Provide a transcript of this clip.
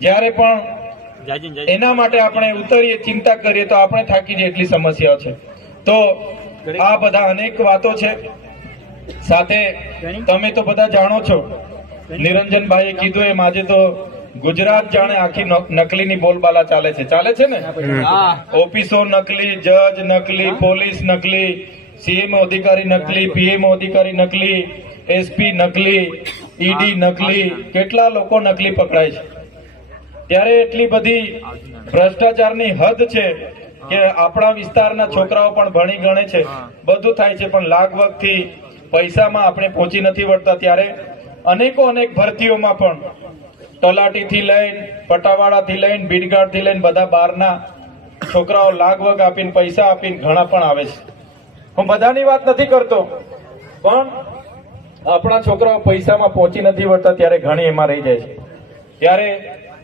જ્યારે પણ એના માટે આપણે ઉતરીએ, ચિંતા કરીએ તો આપણે થાકી જઈએ એટલી સમસ્યાઓ છે. તો આ બધા અનેક વાતો છે. સાથે તમે તો બધા જાણો છો, નિરંજનભાઈએ કીધું એમ આજે તો ગુજરાત જાણે આખી નકલીની બોલબાલા ચાલે છે ને. ઓફિસો નકલી, જજ નકલી, પોલીસ નકલી, સીએમ અધિકારી નકલી, પીએમ અધિકારી નકલી, એસપી નકલી, ઈડી નકલી, કેટલા લોકો નકલી પકડાય છે. ત્યારે એટલી બધી ભ્રષ્ટાચારની હદ છે કે આપણા વિસ્તારના છોકરાઓ પણ ભણી ગણે છે, બધું થાય છે, પણ લાગવગથી પૈસામાં આપણે પહોંચી નથી વળતા. ત્યારે અનેક ભરતીઓમાં પણ તલાટીથી લઈને, પટાવાળાથી લઈને, બીડગાર્ડથી લઈને બધા બહારના છોકરાઓ લાગવગ આપીને, પૈસા આપીને ઘણા પણ આવે છે. હું બધાની વાત નથી કરતો, પણ આપણા છોકરાઓ પૈસામાં પહોંચી નથી વળતા ત્યારે ઘણી એમાં રહી જાય છે. ત્યારે